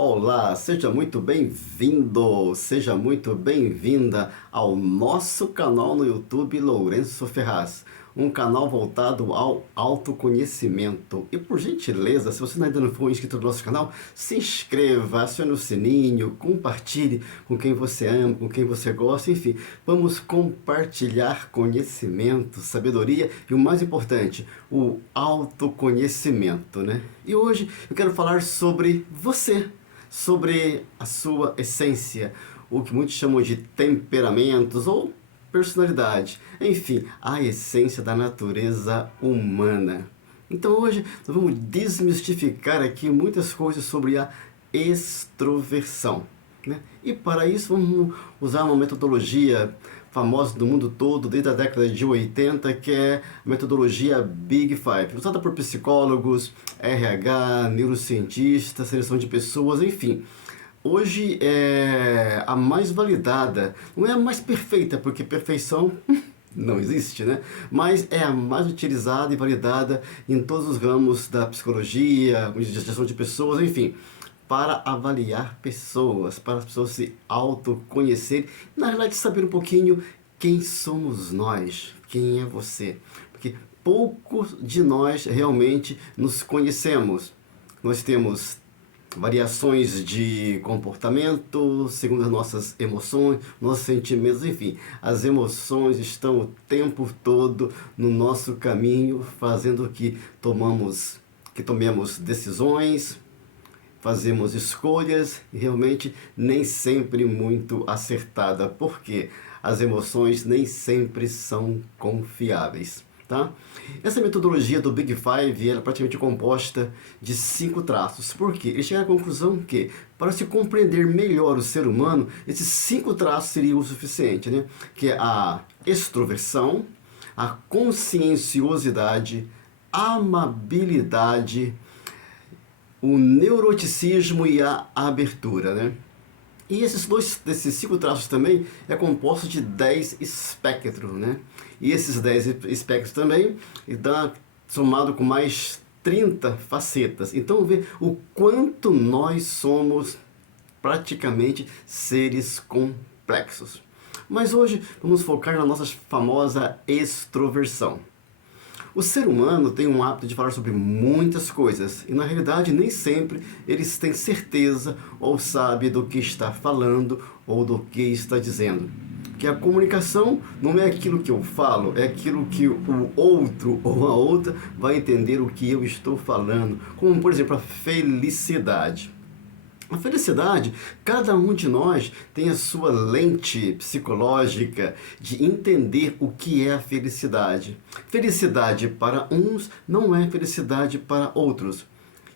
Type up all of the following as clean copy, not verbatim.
Olá, seja muito bem-vindo, seja muito bem-vinda ao nosso canal no YouTube Lourenço Ferraz, um canal voltado ao autoconhecimento. E por gentileza, se você ainda não for inscrito no nosso canal, se inscreva, acione o sininho, compartilhe com quem você ama, com quem você gosta, enfim, vamos compartilhar conhecimento, sabedoria e o mais importante, o autoconhecimento, né? E hoje eu quero falar sobre você, sobre a sua essência, o que muitos chamam de temperamentos ou personalidade, enfim, a essência da natureza humana. Então hoje nós vamos desmistificar aqui muitas coisas sobre a extroversão, né? E para isso vamos usar uma metodologia famosa do mundo todo desde a década de 80, que é a metodologia Big Five, usada por psicólogos, RH, neurocientistas, seleção de pessoas, enfim. Hoje é a mais validada, não é a mais perfeita, porque perfeição não existe, né? Mas é a mais utilizada e validada em todos os ramos da psicologia, de gestão de pessoas, enfim, para avaliar pessoas, para as pessoas se autoconhecerem, na realidade saber um pouquinho quem somos nós, quem é você, porque poucos de nós realmente nos conhecemos. Nós temos variações de comportamento segundo as nossas emoções, nossos sentimentos, enfim, as emoções estão o tempo todo no nosso caminho, fazendo que tomemos decisões, fazemos escolhas e realmente nem sempre muito acertada, porque as emoções nem sempre são confiáveis, tá? Essa metodologia do Big Five é praticamente composta de 5 traços. Por quê? Ele chega à conclusão que, para se compreender melhor o ser humano, esses 5 traços seriam o suficiente, né? Que é a extroversão, a conscienciosidade, a amabilidade, o neuroticismo e a abertura, né? E desses 5 traços também é composto de 10 espectros, né? E esses 10 espectros também dá somado com mais 30 facetas. Então vê o quanto nós somos praticamente seres complexos. Mas hoje vamos focar na nossa famosa extroversão. O ser humano tem um hábito de falar sobre muitas coisas e na realidade nem sempre eles têm certeza ou sabe do que está falando ou do que está dizendo. Que a comunicação não é aquilo que eu falo, é aquilo que o outro ou a outra vai entender o que eu estou falando, como por exemplo a felicidade. A felicidade, cada um de nós tem a sua lente psicológica de entender o que é a felicidade. Felicidade para uns não é felicidade para outros.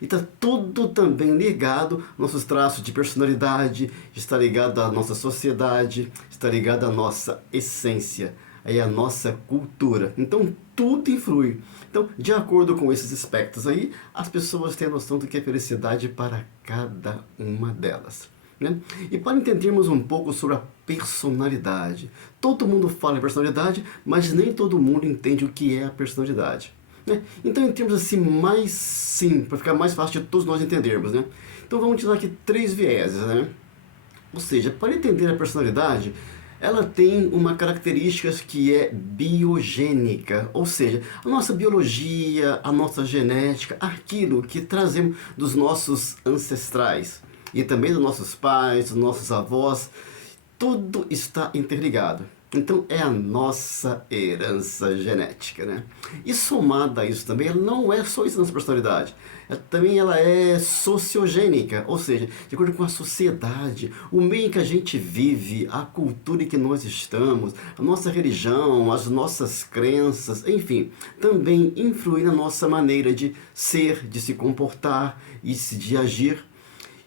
E está tudo também ligado aos nossos traços de personalidade, está ligado à nossa sociedade, está ligado à nossa essência, aí à nossa cultura. Então tudo influi. Então, de acordo com esses aspectos aí, as pessoas têm a noção do que é felicidade para cada uma delas, né? E para entendermos um pouco sobre a personalidade, todo mundo fala em personalidade, mas nem todo mundo entende o que é a personalidade, né? Então, em termos assim, para ficar mais fácil de todos nós entendermos, né? Então, vamos utilizar aqui 3 vieses, né? Ou seja, para entender a personalidade, ela tem uma característica que é biogênica, ou seja, a nossa biologia, a nossa genética, aquilo que trazemos dos nossos ancestrais e também dos nossos pais, dos nossos avós, tudo está interligado. Então é a nossa herança genética, né? E somada a isso também, ela não é só isso da nossa personalidade. Também ela é sociogênica, ou seja, de acordo com a sociedade, o meio em que a gente vive, a cultura em que nós estamos, a nossa religião, as nossas crenças, enfim, também influem na nossa maneira de ser, de se comportar e de agir.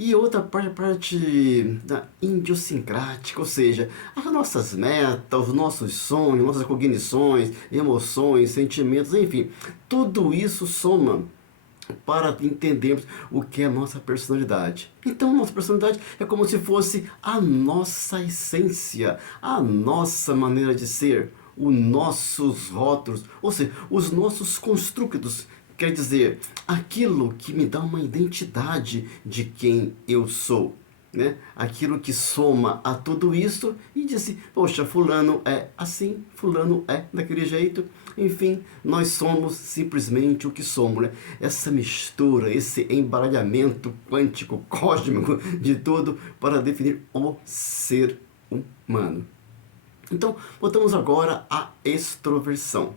E outra parte, a parte da idiosincrática, ou seja, as nossas metas, os nossos sonhos, nossas cognições, emoções, sentimentos, enfim, tudo isso soma para entendermos o que é a nossa personalidade. Então, nossa personalidade é como se fosse a nossa essência, a nossa maneira de ser, os nossos rótulos, ou seja, os nossos construtos quer dizer, aquilo que me dá uma identidade de quem eu sou. Né? Aquilo que soma a tudo isso e diz assim, poxa, fulano é assim, fulano é daquele jeito, enfim, nós somos simplesmente o que somos, né? Essa mistura, esse embaralhamento quântico, cósmico de tudo para definir o ser humano. Então, voltamos agora à extroversão.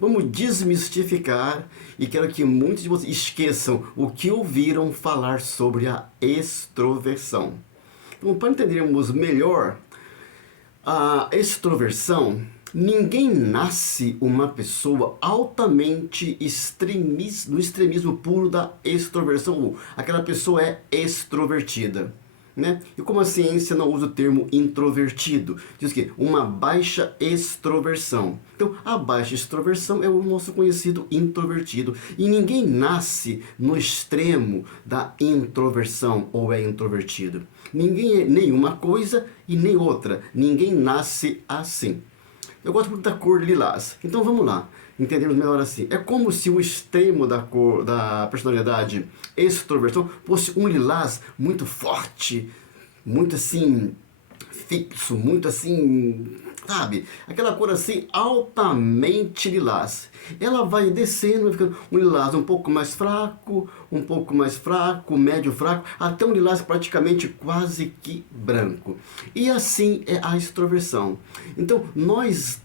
Vamos desmistificar e quero que muitos de vocês esqueçam o que ouviram falar sobre a extroversão. Então, para entendermos melhor a extroversão, ninguém nasce uma pessoa altamente no extremismo puro da extroversão. Aquela pessoa é extrovertida. Né? E como a ciência não usa o termo introvertido, diz que uma baixa extroversão. Então, a baixa extroversão é o nosso conhecido introvertido. E ninguém nasce no extremo da introversão ou é introvertido. Ninguém é nenhuma coisa e nem outra. Ninguém nasce assim. Eu gosto muito da cor lilás. Então vamos lá, entendemos melhor assim. É como se o extremo da cor, da personalidade extroversão fosse um lilás muito forte, muito assim, fixo, muito assim, sabe? Aquela cor assim, altamente lilás. Ela vai descendo, ficando um lilás um pouco mais fraco, médio fraco, até um lilás praticamente quase que branco. E assim é a extroversão. Então, nós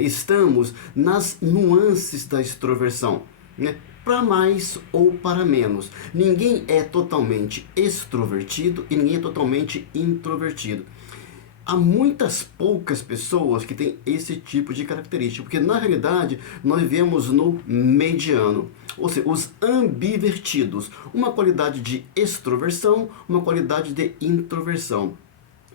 estamos nas nuances da extroversão, né? Para mais ou para menos. Ninguém é totalmente extrovertido e ninguém é totalmente introvertido. Há muitas poucas pessoas que têm esse tipo de característica, porque na realidade nós vivemos no mediano, ou seja, os ambivertidos, uma qualidade de extroversão, uma qualidade de introversão.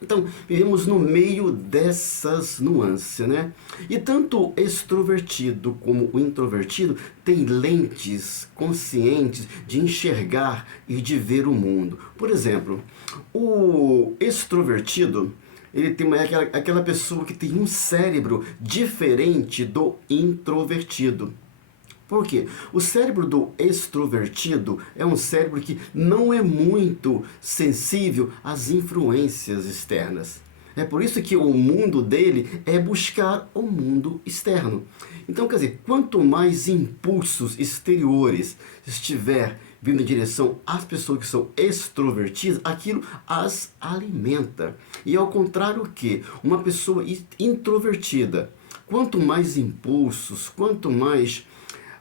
Então, vivemos no meio dessas nuances, né? E tanto o extrovertido como o introvertido têm lentes conscientes de enxergar e de ver o mundo. Por exemplo, o extrovertido, ele tem aquela pessoa que tem um cérebro diferente do introvertido. Por quê? O cérebro do extrovertido é um cérebro que não é muito sensível às influências externas. É por isso que o mundo dele é buscar o mundo externo. Então, quer dizer, quanto mais impulsos exteriores estiver vindo em direção às pessoas que são extrovertidas, aquilo as alimenta. E ao contrário que uma pessoa introvertida, quanto mais impulsos, quanto mais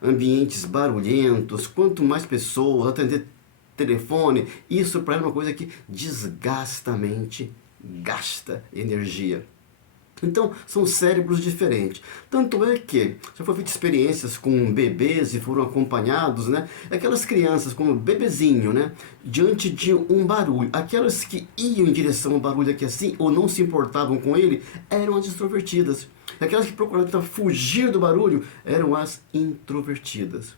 ambientes barulhentos, quanto mais pessoas, atender telefone, isso para ela é uma coisa que desgasta a mente, gasta energia. Então, são cérebros diferentes. Tanto é que, já foi feita experiências com bebês e foram acompanhados, né? Aquelas crianças como bebezinho, né? Diante de um barulho. Aquelas que iam em direção ao barulho aqui assim, ou não se importavam com ele, eram as extrovertidas. Aquelas que procuravam fugir do barulho, eram as introvertidas.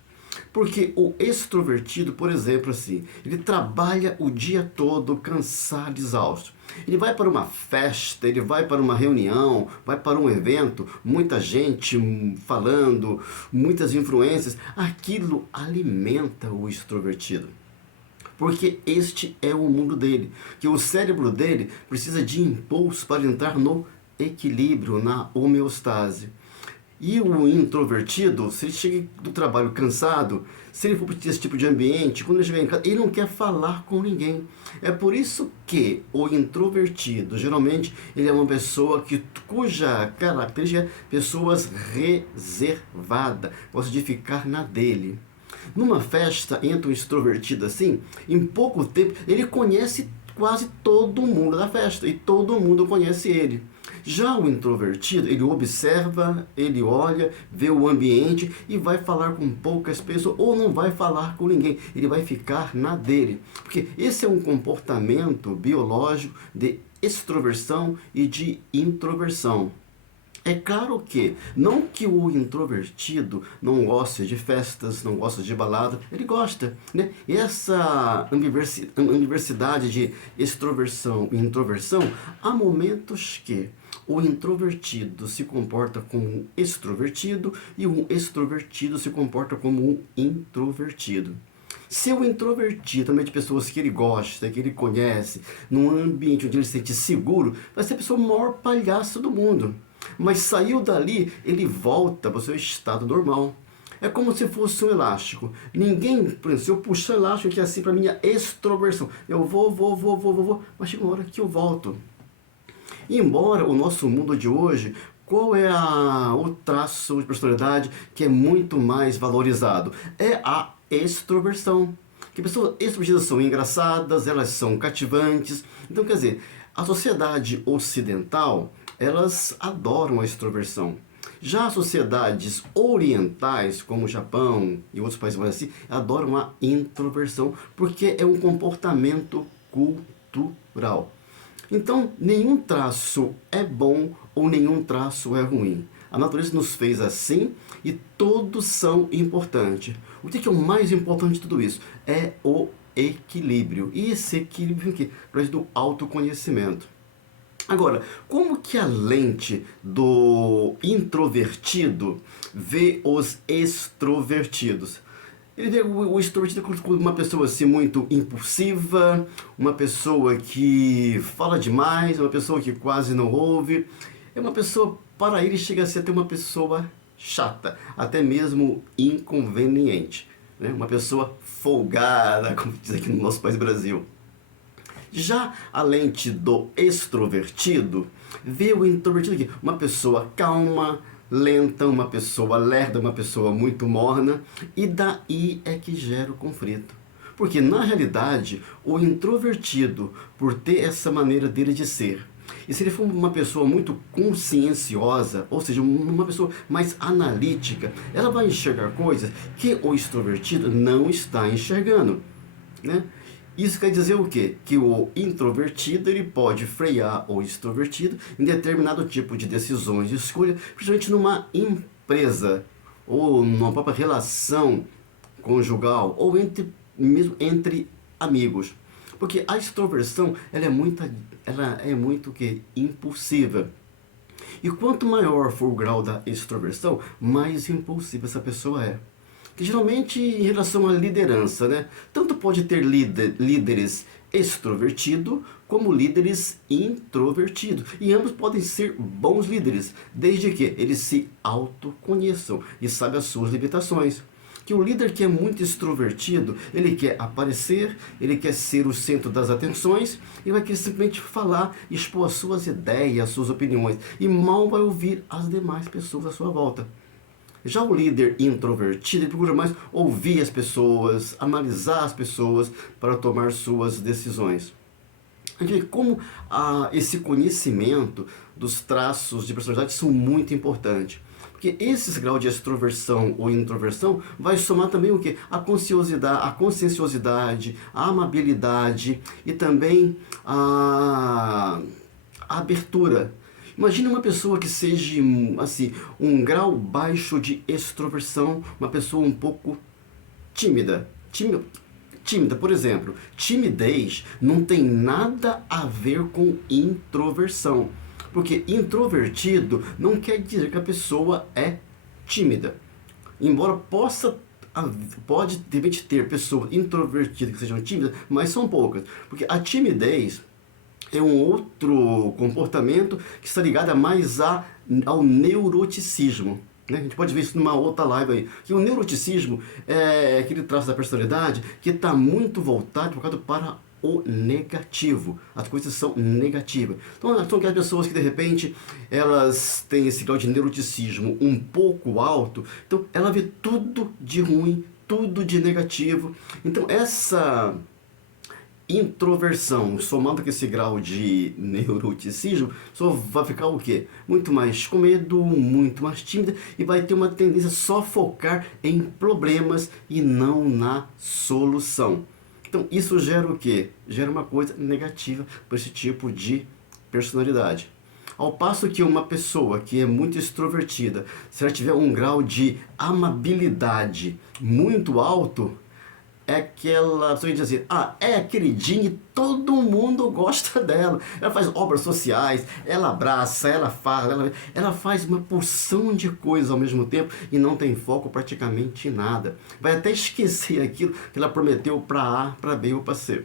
Porque o extrovertido, por exemplo, assim, ele trabalha o dia todo cansado, exausto. Ele vai para uma festa, ele vai para uma reunião, vai para um evento, muita gente falando, muitas influências. Aquilo alimenta o extrovertido. Porque este é o mundo dele. Que o cérebro dele precisa de impulso para entrar no equilíbrio, na homeostase. E o introvertido, se ele chega do trabalho cansado, se ele for para esse tipo de ambiente, quando ele chegar em casa, ele não quer falar com ninguém. É por isso que o introvertido, geralmente, ele é uma pessoa cuja característica é pessoas reservadas, gosta de ficar na dele. Numa festa, entra um extrovertido assim, em pouco tempo, ele conhece quase todo mundo da festa e todo mundo conhece ele. Já o introvertido, ele observa, ele olha, vê o ambiente e vai falar com poucas pessoas ou não vai falar com ninguém. Ele vai ficar na dele. Porque esse é um comportamento biológico de extroversão e de introversão. É claro que, não que o introvertido não goste de festas, não goste de balada, ele gosta, né? E essa universidade de extroversão e introversão, há momentos que o introvertido se comporta como um extrovertido e um extrovertido se comporta como um introvertido. Se o introvertido, também de pessoas que ele gosta, que ele conhece, num ambiente onde ele se sente seguro, vai ser a pessoa maior palhaço do mundo. Mas saiu dali, ele volta para o seu estado normal. É como se fosse um elástico. Ninguém, por exemplo, se eu puxar elástico aqui assim para minha extroversão, eu vou, mas chega uma hora que eu volto. Embora o nosso mundo de hoje, qual é o traço de personalidade que é muito mais valorizado? É a extroversão. Que pessoas extrovertidas são engraçadas, elas são cativantes. Então, quer dizer, a sociedade ocidental, elas adoram a extroversão. Já as sociedades orientais, como o Japão e outros países mais assim, adoram a introversão, porque é um comportamento cultural. Então, nenhum traço é bom ou nenhum traço é ruim. A natureza nos fez assim e todos são importantes. O que é o mais importante de tudo isso? É o equilíbrio. E esse equilíbrio aqui, para do autoconhecimento. Agora, como que a lente do introvertido vê os extrovertidos? Ele vê o extrovertido como uma pessoa assim muito impulsiva, uma pessoa que fala demais, uma pessoa que quase não ouve. É uma pessoa, para ele, chega a ser até uma pessoa chata, até mesmo inconveniente, né? Uma pessoa folgada, como diz aqui no nosso país Brasil. Já a lente do extrovertido vê o introvertido aqui, uma pessoa calma, lenta, uma pessoa lerda, uma pessoa muito morna, e daí é que gera o conflito. Porque na realidade, o introvertido, por ter essa maneira dele de ser, e se ele for uma pessoa muito conscienciosa, ou seja, uma pessoa mais analítica, ela vai enxergar coisas que o extrovertido não está enxergando, né? Isso quer dizer o quê? Que o introvertido ele pode frear o extrovertido em determinado tipo de decisões de escolha, principalmente numa empresa ou numa própria relação conjugal ou mesmo entre amigos. Porque a extroversão ela é muito que impulsiva. E quanto maior for o grau da extroversão, mais impulsiva essa pessoa é. Que geralmente em relação à liderança, né? Tanto pode ter líderes extrovertidos como líderes introvertidos. E ambos podem ser bons líderes, desde que eles se autoconheçam e saibam as suas limitações. Que o líder que é muito extrovertido, ele quer aparecer, ele quer ser o centro das atenções e vai querer simplesmente falar, expor as suas ideias, as suas opiniões e mal vai ouvir as demais pessoas à sua volta. Já o líder introvertido, ele procura mais ouvir as pessoas, analisar as pessoas para tomar suas decisões. A gente vê como esse conhecimento dos traços de personalidade são muito importantes. Porque esses graus de extroversão ou introversão vai somar também o quê? A conscienciosidade, a amabilidade e também a abertura. Imagine uma pessoa que seja assim, um grau baixo de extroversão, uma pessoa um pouco tímida. Tímida, por exemplo. Timidez não tem nada a ver com introversão. Porque introvertido não quer dizer que a pessoa é tímida. Embora pode de repente ter pessoas introvertidas que sejam tímidas, mas são poucas. Porque a timidez é um outro comportamento que está ligado mais ao neuroticismo. Né? A gente pode ver isso numa outra live aí. Que o neuroticismo é aquele traço da personalidade que está muito voltado para o negativo. As coisas são negativas. Então, são aquelas pessoas que, de repente, elas têm esse grau de neuroticismo um pouco alto. Então, ela vê tudo de ruim, tudo de negativo. Então, essa introversão, somando com esse grau de neuroticismo, só vai ficar o quê? Muito mais com medo, muito mais tímida e vai ter uma tendência só a focar em problemas e não na solução. Então isso gera o quê? Gera uma coisa negativa para esse tipo de personalidade. Ao passo que uma pessoa que é muito extrovertida, se ela tiver um grau de amabilidade muito alto, é aquela pessoa que diz assim, é a queridinha e todo mundo gosta dela. Ela faz obras sociais, ela abraça, ela faz uma porção de coisas ao mesmo tempo e não tem foco praticamente em nada. Vai até esquecer aquilo que ela prometeu para A, para B ou para C.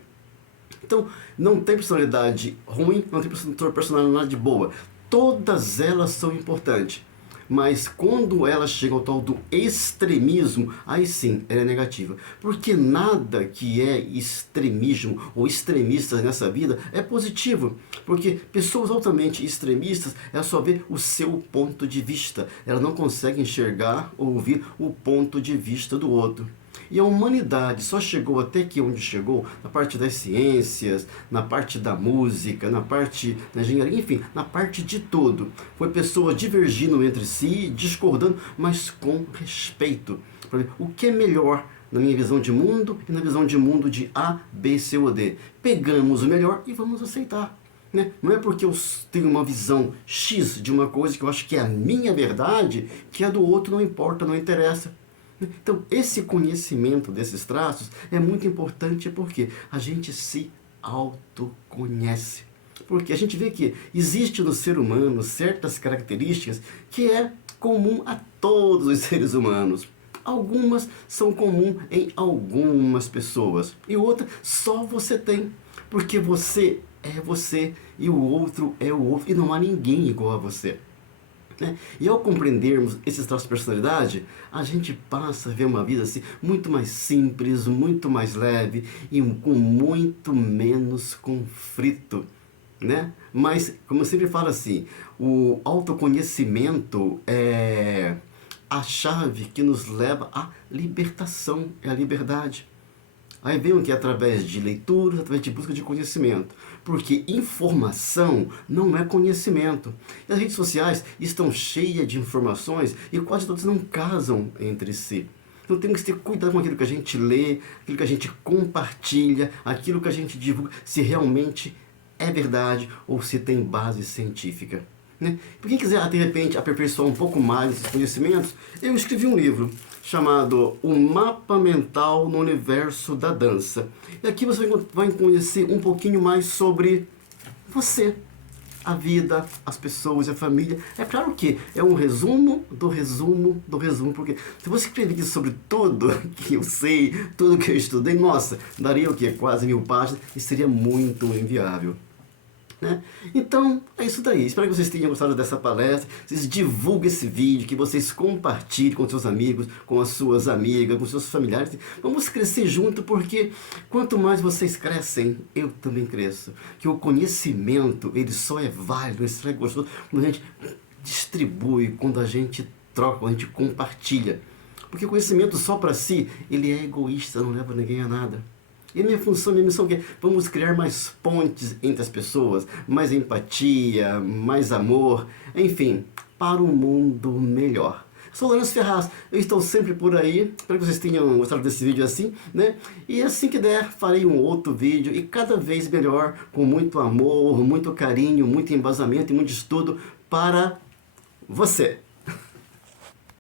Então, não tem personalidade ruim, não tem personalidade boa. Todas elas são importantes. Mas quando elas chegam ao tal do extremismo, aí sim, ela é negativa. Porque nada que é extremismo ou extremistas nessa vida é positivo. Porque pessoas altamente extremistas, elas só vê o seu ponto de vista. Elas não conseguem enxergar ou ouvir o ponto de vista do outro. E a humanidade só chegou até aqui onde chegou, na parte das ciências, na parte da música, na parte da engenharia, enfim, na parte de tudo. Foi pessoas divergindo entre si, discordando, mas com respeito. O que é melhor na minha visão de mundo e na visão de mundo de A, B, C ou D. Pegamos o melhor e vamos aceitar. Né? Não é porque eu tenho uma visão X de uma coisa que eu acho que é a minha verdade, que a do outro não importa, não interessa. Então, esse conhecimento desses traços é muito importante porque a gente se autoconhece. Porque a gente vê que existe no ser humano certas características que é comum a todos os seres humanos. Algumas são comuns em algumas pessoas e outras só você tem. Porque você é você e o outro é o outro e não há ninguém igual a você. E ao compreendermos esses traços de personalidade, a gente passa a ver uma vida assim, muito mais simples, muito mais leve e com muito menos conflito. Né? Mas, como eu sempre falo assim, o autoconhecimento é a chave que nos leva à libertação, é a liberdade. Aí vem o que? Através de leituras, através de busca de conhecimento. Porque informação não é conhecimento. E as redes sociais estão cheias de informações e quase todas não casam entre si. Então temos que ter cuidado com aquilo que a gente lê, aquilo que a gente compartilha, aquilo que a gente divulga, se realmente é verdade ou se tem base científica. Né? Para quem quiser, de repente, aperfeiçoar um pouco mais esses conhecimentos, eu escrevi um livro chamado O Mapa Mental no Universo da Dança. E aqui você vai conhecer um pouquinho mais sobre você, a vida, as pessoas, a família. É claro que é um resumo do resumo do resumo, porque se você escrever sobre tudo que eu sei, tudo que eu estudei, nossa, daria o quê? Quase 1000 páginas e seria muito inviável. Né? Então, é isso daí. Espero que vocês tenham gostado dessa palestra. Vocês divulguem esse vídeo, que vocês compartilhem com seus amigos, com as suas amigas, com seus familiares. Vamos crescer junto, porque quanto mais vocês crescem, eu também cresço. Que o conhecimento, ele só é válido, ele só é gostoso quando a gente distribui, quando a gente troca, quando a gente compartilha. Porque o conhecimento só para si, ele é egoísta, não leva ninguém a nada. E a minha função, minha missão é o quê? Vamos criar mais pontes entre as pessoas, mais empatia, mais amor, enfim, para um mundo melhor. Sou Lourenço Ferraz, eu estou sempre por aí, espero que vocês tenham gostado desse vídeo assim, né? E assim que der, farei um outro vídeo e cada vez melhor, com muito amor, muito carinho, muito embasamento e muito estudo para você.